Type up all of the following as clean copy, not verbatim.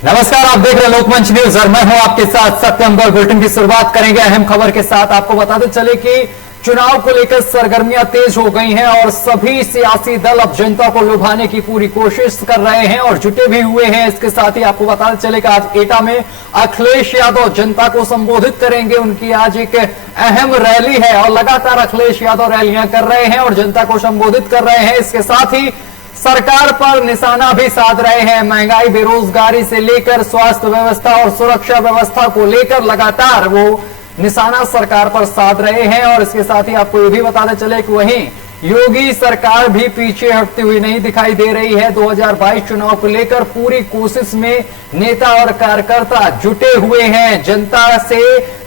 नमस्कार, आप देख रहे हैं लोकमंच न्यूज और मैं हूं आपके साथ सत्यम गौर। बुलेटिन की शुरुआत करेंगे अहम खबर के साथ। आपको बताते चले कि चुनाव को लेकर सरगर्मियां तेज हो गई हैं और सभी सियासी दल अब जनता को लुभाने की पूरी कोशिश कर रहे हैं और जुटे भी हुए हैं। इसके साथ ही आपको बताते चले कि आज एटा में अखिलेश यादव जनता को संबोधित करेंगे। उनकी आज एक अहम रैली है और लगातार अखिलेश यादव रैलियां कर रहे हैं और जनता को संबोधित कर रहे हैं। इसके साथ ही सरकार पर निशाना भी साध रहे हैं। महंगाई, बेरोजगारी से लेकर स्वास्थ्य व्यवस्था और सुरक्षा व्यवस्था को लेकर लगातार वो निशाना सरकार पर साध रहे हैं। और इसके साथ ही आपको ये भी बताते चले कि वहीं योगी सरकार भी पीछे हटती हुई नहीं दिखाई दे रही है। 2022 चुनाव को लेकर पूरी कोशिश में नेता और कार्यकर्ता जुटे हुए हैं। जनता से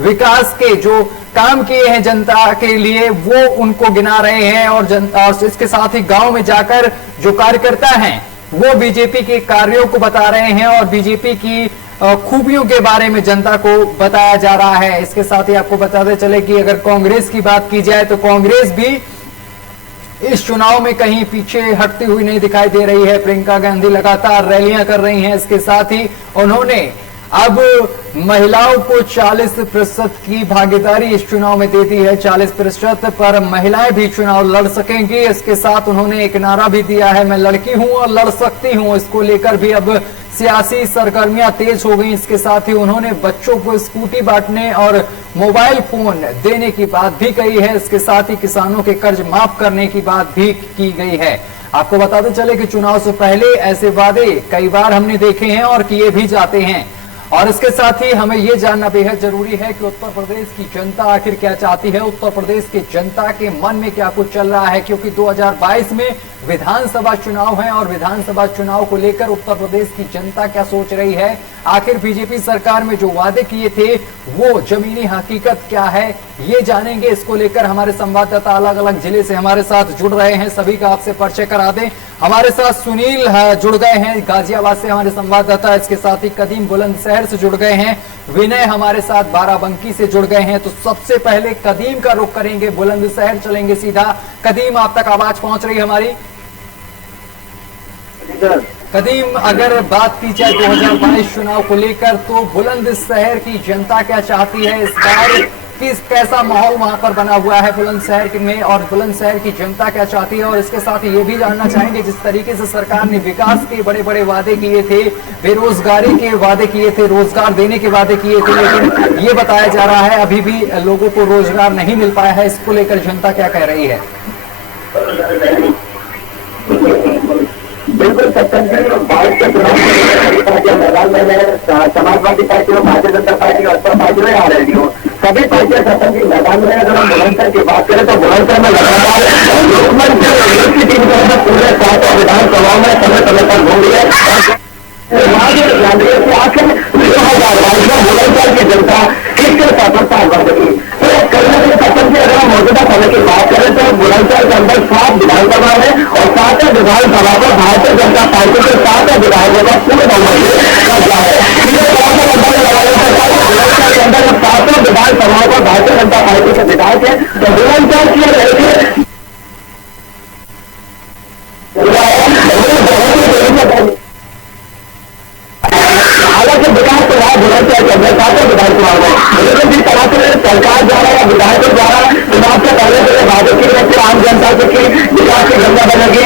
विकास के जो काम किए हैं जनता के लिए वो उनको गिना रहे हैं और जनता, इसके साथ ही गांव में जाकर जो कार्यकर्ता हैं वो बीजेपी के कार्यों को बता रहे हैं और बीजेपी की खूबियों के बारे में जनता को बताया जा रहा है। इसके साथ ही आपको बताते चले कि अगर कांग्रेस की बात की जाए तो कांग्रेस भी इस चुनाव में कहीं पीछे हटती हुई नहीं दिखाई दे रही है। प्रियंका गांधी लगातार रैलियां कर रही हैं। इसके साथ ही उन्होंने अब महिलाओं को 40% की भागीदारी इस चुनाव में दे दी है। 40% पर महिलाएं भी चुनाव लड़ सकेंगी। इसके साथ उन्होंने एक नारा भी दिया है, मैं लड़की हूं और लड़ सकती हूं। इसको लेकर भी अब सियासी सरगर्मियां तेज हो गई। इसके साथ ही उन्होंने बच्चों को स्कूटी बांटने और मोबाइल फोन देने की बात भी कही है। इसके साथ ही किसानों के कर्ज माफ करने की बात भी की गई है। आपको बताते चले कि चुनाव से पहले ऐसे वादे कई बार हमने देखे हैं और किए भी जाते हैं। और इसके साथ ही हमें यह जानना बेहद जरूरी है कि उत्तर प्रदेश की जनता आखिर क्या चाहती है, उत्तर प्रदेश की जनता के मन में क्या कुछ चल रहा है, क्योंकि 2022 में विधानसभा चुनाव है और विधानसभा चुनाव को लेकर उत्तर प्रदेश की जनता क्या सोच रही है। आखिर बीजेपी सरकार में जो वादे किए थे वो जमीनी हकीकत क्या है, ये जानेंगे। इसको लेकर हमारे संवाददाता अलग अलग जिले से हमारे साथ जुड़ रहे हैं, सभी का आपसे परिचय करा दें। हमारे साथ सुनील जुड़ गए हैं गाजियाबाद से, हमारे संवाददाता। इसके साथ ही कदीम बुलंदशहर से जुड़ गए हैं, विनय हमारे साथ बाराबंकी से जुड़ गए हैं। तो सबसे पहले कदीम का रुख करेंगे, बुलंदशहर चलेंगे सीधा। कदीम, आप तक आवाज पहुंच रही है हमारी? कदीम, अगर बात की जाए 2022 चुनाव को लेकर तो बुलंदशहर की जनता क्या चाहती है इस बार, कैसा माहौल वहां पर बना हुआ है बुलंदशहर में और बुलंदशहर की जनता क्या चाहती है? और इसके साथ ये भी जानना चाहेंगे जिस तरीके से सरकार ने विकास के बड़े बड़े वादे किए थे, बेरोजगारी के वादे किए थे, रोजगार देने के वादे किए थे, लेकिन ये बताया जा रहा है अभी भी लोगों को रोजगार नहीं मिल पाया है। इसको लेकर जनता क्या कह रही है? बिल्कुल सत्यम जी, भारत के चुनाव मैदान में समाजवादी पार्टी और भारतीय जनता पार्टी और अपर पार्टी में आ रही हो, सभी पार्टियां सत्यम जी मैदान में। अगर हम बुलंदशहर की बात करें तो बुलंदशहर में लगातार लोकमंच की टीम पूरे 7 विधानसभाओं में समय समय पर घूम रही है। आखिर 2022 में बुलंदशहर की जनता किसके सफलता बढ़ेगी? अगर हम मौजूदा समय की बात करें तो बुलंदशहर के अंदर 7 विधानसभा है और 7 विधानसभा पर भारतीय जनता पार्टी के 7 विधायकों का पूर्ण बहुमत के अंदर 7 विधानसभाओं पर भारतीय जनता पार्टी के विधायक है। तो बुलंदशहर की हालांकि विकास तो रहा बुलंदशहर के अंदर 7 विधानसभा में, लेकिन जिस तरह से सरकार द्वारा या विधायकों द्वारा चुनाव से पहले वादे किए गए थे आम जनता से कि विकास की गंगा बनेगी,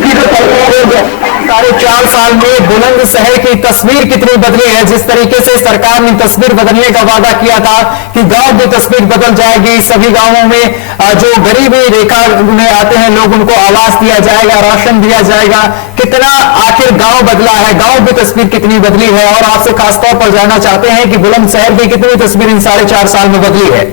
की जो सरकार 4.5 साल में बुलंदशहर की तस्वीर कितनी बदली है। जिस तरीके से सरकार ने तस्वीर बदलने का वादा किया था कि गांव की तस्वीर बदल जाएगी, सभी गांवों में जो गरीबी रेखा में आते हैं लोग उनको आवास दिया जाएगा, राशन दिया जाएगा। कितना आखिर गांव बदला है, गांव की तस्वीर कितनी बदली है? और आपसे खासतौर पर जानना चाहते हैं कि बुलंदशहर की कितनी तस्वीर इन 4.5 साल में बदली है?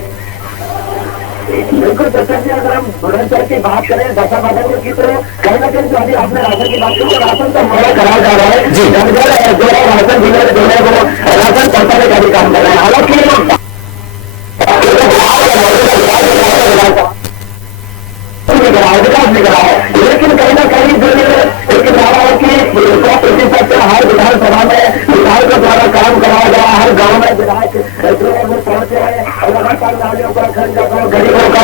बिल्कुल सत्यम, अगर हम बुलंदशहर की बात करें दशा बदल की तरह कहीं ना कहीं जो अभी आपने राशन की बात की तो राशन तो हमारा कराया जा रहा है, जो राशन डीलर जो है वो राशन पहुंचाने का भी काम कर रहे हैं। हालांकि विकास निकला है, लेकिन कहीं ना कहीं जो एक नारा है कि 100% हर विधानसभा में विधायकों द्वारा काम कराया गया, हर गाँव में विधायक पहुंचे हैं और लगातार नालियों का गरीबों का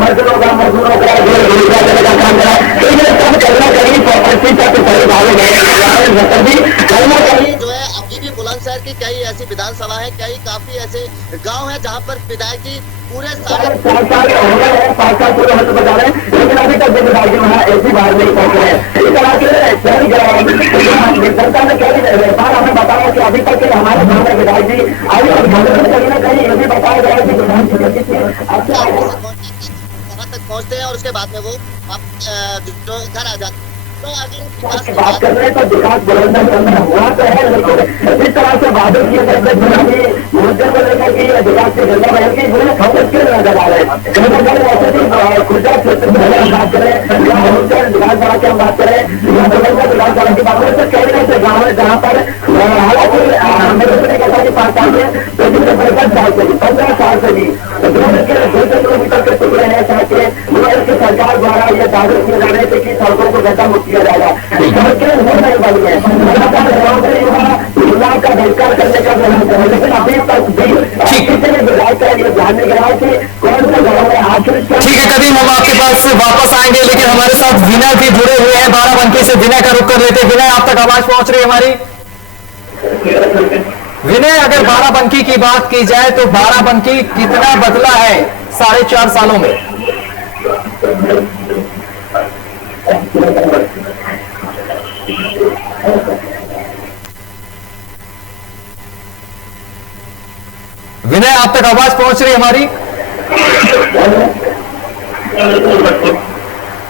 मजदूरों का काम करा। तो ये सब कहीं ना कहीं 100% सही भाव में कहीं ना कहीं जो है अभी भी बुलंदशहर की कई ऐसी विधानसभा है, कई काफी ऐसे गांव है जहां पर विधायक जी पूरे सारे 4 साल हो गए हैं, 5 साल पूरे होते बता रहे हैं, लेकिन अभी तक विधायक जी वहाँ ऐसी बात नहीं पहुंच रहे हैं। इस तरह के जनता ने कई बार हमें बताया कि अभी तक हमारे गाँव में विधायक जी आई और कहीं ना कहीं ये भी बताया गया है कि विधानसभा वहां तक पहुंचते हैं और उसके बाद में वो जो घर आ जाते हैं। तो अगर बात कर रहे हैं तो विकास बुलंदशहर में हुआ तो है, लेकिन जिस तरह से वादे किए गए चुनावी मुद्दे को लेकर के विकास की जनता बहन की बुरे खबर क्यों नजर आ रहे हैं। कहीं ना कहीं ऐसे भी खुर्जा क्षेत्र में हम बात करें या विधानसभा की हम बात करें या बुलंदशहर विधानसभा की बात करें तो कई ऐसे गाँव है जहाँ पर हालांकि हमने नहीं कहता कि 5 साल में तो 65 साल से भी 15 साल से भी 2 किलोमीटर के टुकड़े हैं सड़कें की सरकार द्वारा ये दावे किए जा रहे थे कि सड़कों को गड्ढा मुक्त किया जाएगा। सड़कें हो नहीं बनी है, लगातार युवाओं का बहिष्कार करने का प्रयास है, लेकिन अभी तक भी किसी ने विधायक का ये ध्यान नहीं रहा कि कौन से गाँव में आश्रित। ठीक है कदीम, हम आपके पास वापस आएंगे, लेकिन हमारे साथ विनय भी जुड़े हुए हैं बाराबंकी से। विनय का रुख कर लेते हैं। विनय, आप तक आवाज पहुंच रही है हमारी? विनय, अगर बाराबंकी की बात की जाए तो बाराबंकी कितना बदला है 4.5 सालों में? विनय, आप तक आवाज पहुंच रही है हमारी?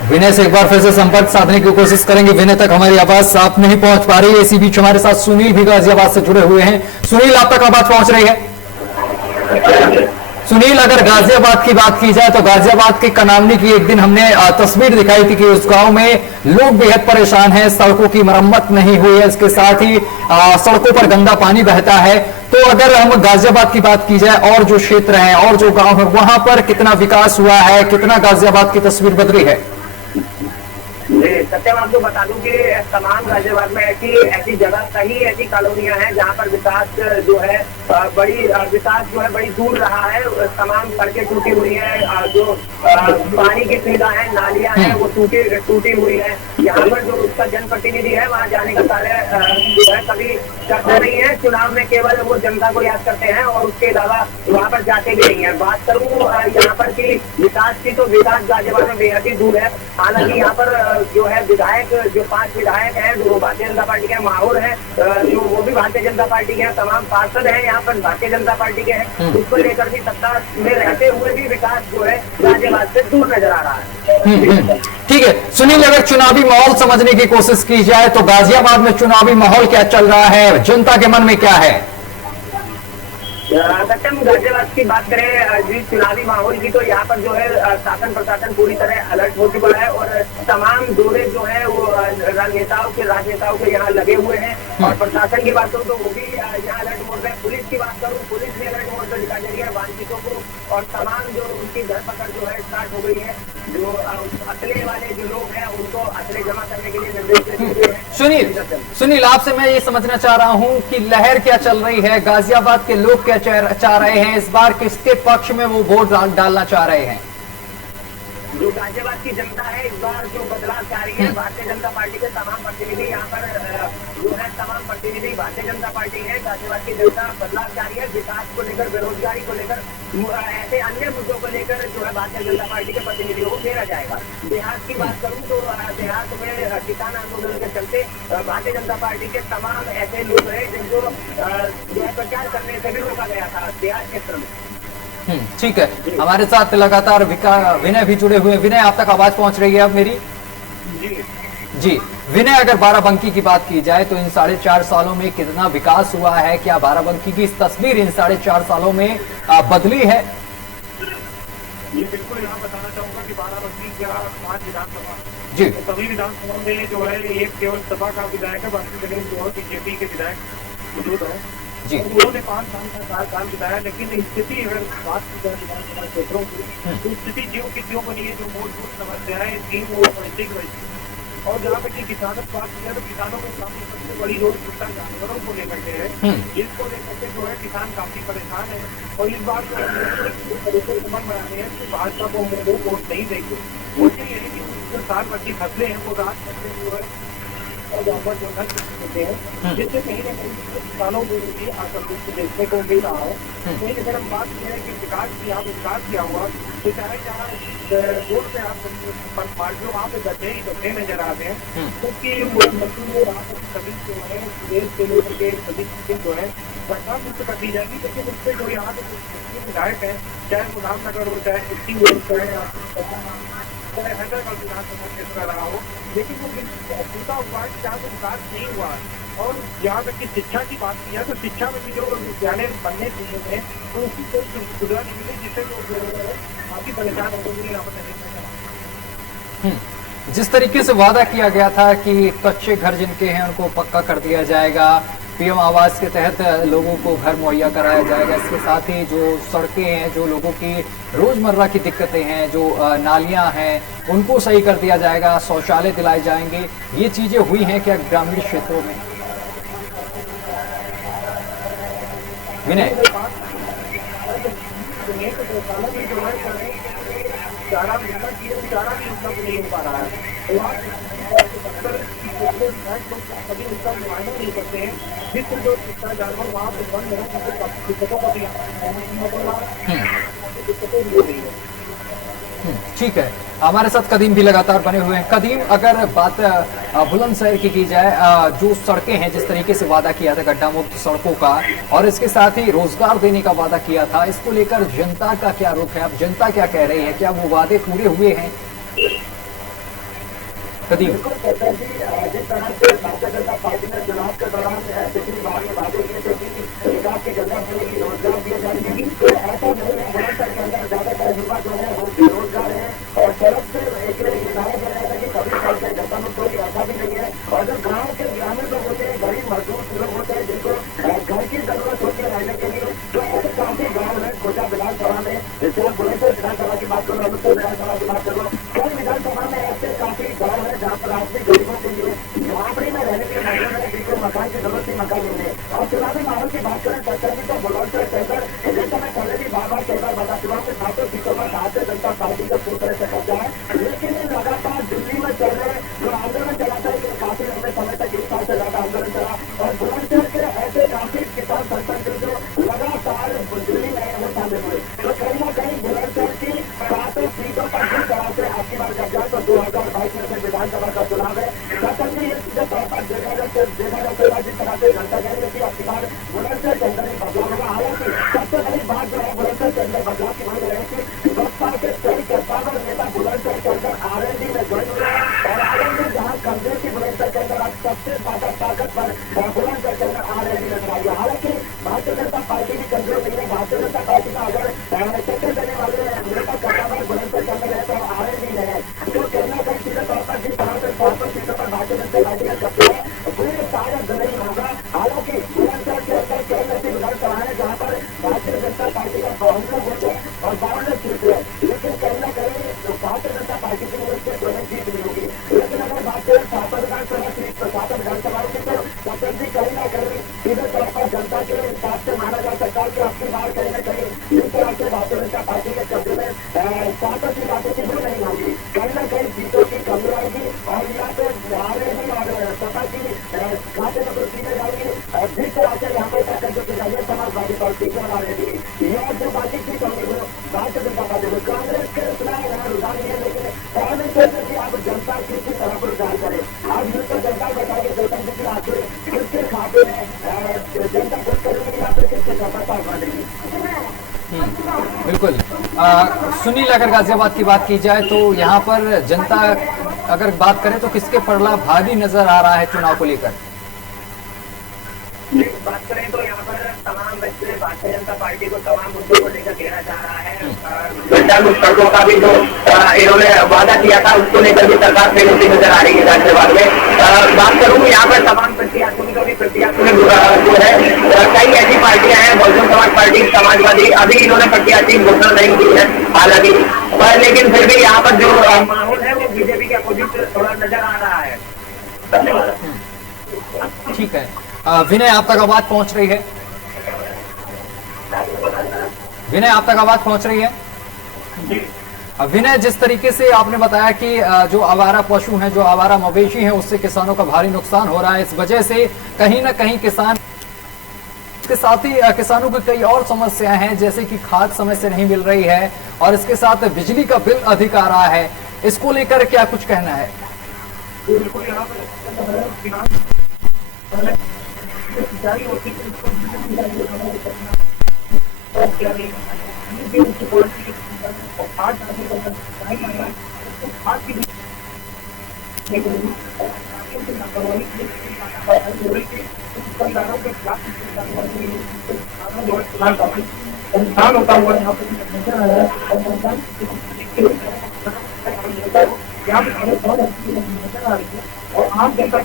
विनय से एक बार फिर से संपर्क साधने की कोशिश करेंगे। विनय तक हमारी आवाज साफ नहीं पहुंच पा रही है। इसी बीच हमारे साथ सुनील भी गाजियाबाद से जुड़े हुए हैं। सुनील, आप तक आवाज पहुंच रही है? सुनील, अगर गाजियाबाद की बात की जाए तो गाजियाबाद के कनावनी की एक दिन हमने तस्वीर दिखाई थी कि उस गांव में लोग बेहद परेशान हैं, सड़कों की मरम्मत नहीं हुई है, इसके साथ ही सड़कों पर गंदा पानी बहता है। तो अगर हम गाजियाबाद की बात की जाए और जो क्षेत्र है और जो गांव है वहां पर कितना विकास हुआ है, कितना गाजियाबाद की तस्वीर बदली है? जी सत्यम, आपको बता दूं कि तमाम गाजियाबाद में ऐसी जगह कई ऐसी कॉलोनियां हैं जहां पर विकास जो है बड़ी दूर रहा है। तमाम सड़कें टूटी हुई है, जो पानी की सुविधा है, नालियां हैं वो टूटी हुई है। यहाँ पर जो उसका जनप्रतिनिधि है वहाँ जाने का कार्य जो है कभी करते नहीं है। चुनाव में केवल वो जनता को याद करते हैं और उसके अलावा वहाँ पर जाते भी नहीं है। बात करूँ यहाँ पर की विकास की तो विकास गाजियाबाद में बेहद ही दूर है। हालांकि यहाँ पर जो है विधायक, जो 5 विधायक हैं वो भारतीय जनता पार्टी के, माहौर है जो वो भी भारतीय जनता पार्टी के हैं, तमाम पार्षद हैं यहाँ पर भारतीय जनता पार्टी के हैं। उसको लेकर भी सत्ता में रहते हुए भी विकास जो है गाजियाबाद से दूर नजर आ रहा है। ठीक है सुनील, अगर चुनावी माहौल समझने की कोशिश की जाए तो गाजियाबाद में चुनावी माहौल क्या चल रहा है, जनता के मन में क्या है? सत्यम, गाजियाबाद की बात करें जी चुनावी माहौल की तो यहाँ पर जो है शासन प्रशासन पूरी तरह अलर्ट हो चुका है और तमाम दौरे जो है वो राजनेताओं के यहाँ लगे हुए हैं। और प्रशासन की बात करूँ तो वो भी यहाँ अलर्ट मोड है। पुलिस की बात करूँ, पुलिस भी अलर्ट मोड पर दिखाई दे रही है वांछितों को, और तमाम जो उनकी धरपकड़ जो है स्टार्ट हो गई है। जो असले वाले जो लोग हैं उनको असले जमा करने के लिए निर्देश। सुनील, आपसे मैं ये समझना चाह रहा हूँ कि लहर क्या चल रही है, गाजियाबाद के लोग क्या चाह रहे हैं, इस बार किसके पक्ष में वो वोट डालना चाह रहे हैं? जो गाजियाबाद की जनता है इस बार जो बदलाव चाह रही है, भारतीय जनता पार्टी के तमाम प्रतिनिधि यहाँ पर जो है तमाम प्रतिनिधि भारतीय जनता पार्टी है। गाजियाबाद की जनता बदलाव चाह रही है, विकास को लेकर, बेरोजगारी को लेकर, ऐसे अन्य मुद्दों को लेकर जो है भारतीय जनता पार्टी के प्रतिनिधियों को घेरा जाएगा। देहात की बात करूँ तो देहात में किसान आंदोलन के चलते भारतीय जनता पार्टी के तमाम ऐसे लोग हैं जिनको जो है प्रचार करने से भी रोका गया था देहात क्षेत्र में। ठीक है, हमारे साथ लगातार विनय भी जुड़े हुए। विनय, आप तक आवाज पहुंच रही है अब मेरी? जी विनय, अगर बाराबंकी की बात की जाए तो इन 4.5 सालों में कितना विकास हुआ है, क्या बाराबंकी की इस तस्वीर इन 4.5 सालों में बदली है? ये बिल्कुल यहाँ बताना चाहूंगा कि बाराबंकी का 5 विधानसभा जी तो सभी विधानसभा में जो है एक केवल सपा का विधायक है, बाकी जगह जो है बीजेपी के विधायक मौजूद है जी। उन्होंने 5 साल का कार्यकाल बिताया, लेकिन स्थिति अगर बात की जाए विधानसभा क्षेत्रों की तो स्थिति ज्यों की त्यों बनी है। जो मूलभूत समस्याएं थी वो वैसी की वैसी, और जहाँ तक कि किसानों की बात की तो किसानों के सामने सबसे बड़ी जो चिंता जानवरों को लेकर के है, इसको लेकर के जो है किसान काफी परेशान है। और इस बार जो तरीके से मन बनाने हैं तो भाजपा को वोट नहीं देंगे। वो यही है कि जो 7 बच्ची फसलें हैं वो रात फसलें जो है और यहाँ पर जो है होते हैं, जिससे कहीं ना कहीं किसानों को भी असंतुष्ट देखने को मिल रहा है। कहीं अगर हम बात करें कि विकास किया हुआ, तो चाहे जहाँ रोड पे आप पार्टियों वहाँ पे गड्ढे नजर आते हैं, क्योंकि मुख्यमंत्री वहाँ पर सभी जो है देश के लोग के सभी चीजें जो है सरकार मुझसे कर दी जाएगी, लेकिन उससे जो यहाँ के विधायक है, चाहे मुजफ्फरनगर हो, चाहे कुश्ती हो, चाहे हैदराबाद विधानसभा क्षेत्र का रहा हो, लेकिन वो टूटा हुआ है, जहाँ पे विकास नहीं हुआ है। और यहाँ तक की शिक्षा की बात की है तो शिक्षा में भी जो विद्यालय बनने चाहिए थे, तो उसकी कोई सुविधा नहीं मिली, जिससे जो काफी परेशान होते हुए यहाँ पर जिस तरीके से वादा किया गया था कि कच्चे घर जिनके हैं उनको पक्का कर दिया जाएगा, पीएम आवास के तहत लोगों को घर मुहैया कराया जाएगा, इसके साथ ही जो सड़कें हैं, जो लोगों की रोजमर्रा की दिक्कतें हैं, जो नालियां हैं, उनको सही कर दिया जाएगा, शौचालय दिलाए जाएंगे, ये चीजें हुई हैं क्या ग्रामीण क्षेत्रों में? विनय, चारा भी उपलब्ध नहीं हो पा रहा है, कभी उसका मुआयना नहीं करते हैं, जिससे जो जानवर वहाँ पे बंद है दिक्कतों का भी दिक्कतें हो रही है। ठीक है, हमारे साथ कदीम भी लगातार बने हुए हैं। कदीम, अगर बात बुलंदशहर की जाए, जो सड़कें हैं, जिस तरीके से वादा किया था गड्ढा मुक्त सड़कों का, और इसके साथ ही रोजगार देने का वादा किया था, इसको लेकर जनता का क्या रुख है? अब जनता क्या कह रही है, क्या वो वादे पूरे हुए हैं? कदीम, जिस तरह से भारतीय जनता पार्टी ने चुनाव के दौरान पिछली बार में वादे किए थे कि विकास की गंगा मिलेगी, रोजगार दिए जाएंगे, तो ऐसा नहीं है। बुलंदशहर के अंदर ज्यादातर युवा जो है वो बेरोजगार है, और सड़क से एक किनारे पर रहता है कि कभी साल से गंगा में कोई ऐसा भी नहीं है। और जो गाँव के ग्रामीण लोग होते हैं, गरीब मजदूर लोग होते हैं, जिनको घर की जरूरत होती है रहने के लिए, तो ऐसे काफी गाँव है। खोजा विधानसभा में, जैसे आप बुलंदशहर विधानसभा की बात करो, अमृतसर विधानसभा की बात करो, कई विधानसभा में ऐसे काफी गाँव है जहाँ पर आपने गरीबों के लिए झोपड़ी में रहने के लिए जिनको मकान की जरूरत थी, मकान मिले। और चुनावी माहौल की बात करें सरकार की, तो बुलंदशहर कहकर जैसे मैं पहले भी बार कई बार बता चुका हूँ कि 700 सीटों पर भारतीय जनता पार्टी को पूरी तरह से कब्जा है, लेकिन लगातार दिल्ली में चल रहे जो आंदोलन चला था, काफी लंबे समय तक 1 साल से ज्यादा आंदोलन चला, और बुलंदशहर के ऐसे काफी किसान संगठन जो लगातार दिल्ली में वो शामिल हुए, तो कहीं ना कहीं बुलंदशहर की 700 सीटों पर जिस तरह से आपकी बात जब जाए तो 2022 में से विधानसभा का चुनाव है, जिस तरह से जनता कह रही है आपकी बात बुलंदशहर के अंदर बदलाव होगा। हालांकि सबसे बड़ी बात जो है बुलंदशहर के अंदर बदलाव की मांग रहे कि बसपा के कई कद्दावर नेता बुलंदशहर के अंदर आरएलडी में ज्वाइन हुए हैं, और आरएलडी जहाँ कमजोर की बुलंदशहर के अंदर आज सबसे ज्यादा ताकत पर बुलंदशहर के अंदर आरएलडी नजर आई है। हालांकि भारतीय जनता पार्टी भी कमजोर नहीं है, भारतीय जनता पार्टी का अगर टक्कर देने वाले नेता कद्दावर बुलंदशहर के अंदर है तो आरएलडी में है, तो कहना कहीं सीधे तौर पर जिस तरह से 700 सीटों पर भारतीय जनता पार्टी का कब्जा है, पूरे शायद नहीं होगा। हालांकि बुलंदशहर के अंदर कई ऐसी विधानसभा है जहाँ पर भारतीय जनता पार्टी का 52 वोट है और 52 सीट है, लेकिन कहीं ना कहीं भारतीय जनता पार्टी की ओर से कोई जीत नहीं होगी। लेकिन अगर बात करें 7 विधानसभा सीट, तो 7 विधानसभाओं की तो कभी कहीं ना कहीं सीधे तौर पर जनता के हिसाब से माना जा सकता है कि आपकी बार कहीं ना कहीं जिस तरह से भारतीय जनता पार्टी के कब्जे में 7 सीट आती थी वो नहीं होगी, कहीं ना कहीं सीटों की कमी आएगी, और या तो आरएलडी और सपा की खाते में तो सीटें जाएंगी, जिस तरह से यहाँ पर जो समाजवादी पार्टी को आरएलडी यह जो बाकी की कमी हो भारतीय जनता पार्टी को, कांग्रेस के इतना रुझान नहीं है, लेकिन कांग्रेस की आप जनता किसी तरह पर रुझान करें, आज बिल्कुल जनता बताइए जनता किसी आखिर किसके खाते में जनता खुद करेगी या फिर किसके सफलता देगी। बिल्कुल। सुनील, अगर गाजियाबाद की बात की जाए तो यहाँ पर जनता अगर बात करें तो किसके पड़ला भारी नजर आ रहा है चुनाव को लेकर? बात करें तो यहाँ पर तमाम बच्चे भारतीय जनता पार्टी को तमाम मुद्दों को लेकर घेरा जा रहा है। गड्ढा मुक्त सड़कों का भी जो इन्होंने वादा किया था उसको लेकर भी सरकार फेल होती नजर आ रही है गाजियाबाद में। बात करूँ यहाँ पर तमाम प्रत्याशियों का भी प्रत्याशियों जो है कई ऐसी पार्टियां हैं, बहुजन समाज पार्टी, समाजवादी, अभी इन्होंने प्रत्याशी घोषणा नहीं की है हालांकि, पर लेकिन फिर भी यहाँ पर जो माहौल है वो बीजेपी के अपोजिट थोड़ा नजर आ रहा है। धन्यवाद। ठीक है, विनय आप तक आवाज पहुंच रही है? विनय आप तक आवाज पहुंच रही है? विनय, जिस तरीके से आपने बताया कि जो आवारा पशु हैं, जो आवारा मवेशी हैं, उससे किसानों का भारी नुकसान हो रहा है। इस वजह से कहीं ना कहीं किसान, इसके साथ ही किसानों की कई और समस्याएं हैं, जैसे कि खाद समय से नहीं मिल रही है और इसके साथ बिजली का बिल अधिक आ रहा है। इसको लेकर क्या कुछ कहना है? बिल्कुल यहाँ पर सिंचाई होती नुकसान होता हुआ यहाँ पर नजर आ रहा है। यहाँ पे बहुत अच्छी नजर आ रही है और आम जनता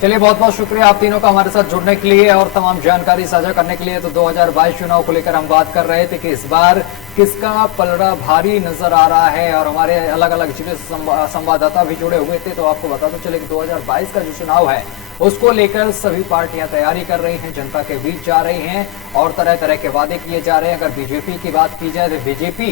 चलिए, बहुत बहुत शुक्रिया आप तीनों का हमारे साथ जुड़ने के लिए और तमाम जानकारी साझा करने के लिए। तो 2022 चुनाव को लेकर हम बात कर रहे थे कि इस बार किसका पलड़ा भारी नजर आ रहा है और हमारे अलग अलग जिले से संवाददाता भी जुड़े हुए थे। तो आपको बताते चले कि 2022 का जो चुनाव है उसको लेकर सभी पार्टियां तैयारी कर रही हैं, जनता के बीच जा रही हैं और तरह तरह के वादे किए जा रहे हैं। अगर बीजेपी की बात की जाए तो बीजेपी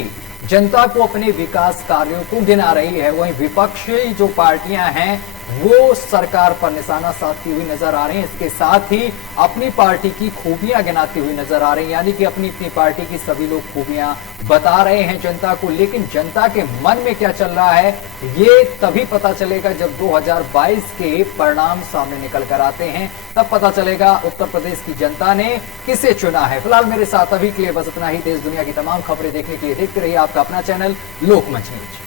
जनता को अपने विकास कार्यों को गिना रही है, वहीं विपक्षी जो पार्टियां हैं वो सरकार पर निशाना साधती हुई नजर आ रही हैं। इसके साथ ही अपनी पार्टी की खूबियां गिनाती हुई नजर आ रही हैं, यानी कि अपनी अपनी पार्टी की सभी लोग खूबियां बता रहे हैं जनता को। लेकिन जनता के मन में क्या चल रहा है ये तभी पता चलेगा जब 2022 के परिणाम सामने निकल कर आते हैं, तब पता चलेगा उत्तर प्रदेश की जनता ने किसे चुना है। फिलहाल मेरे साथ अभी के लिए बस इतना ही। देश दुनिया की तमाम खबरें देखने के लिए देखते रहिए आपका अपना चैनल लोकमंच न्यूज।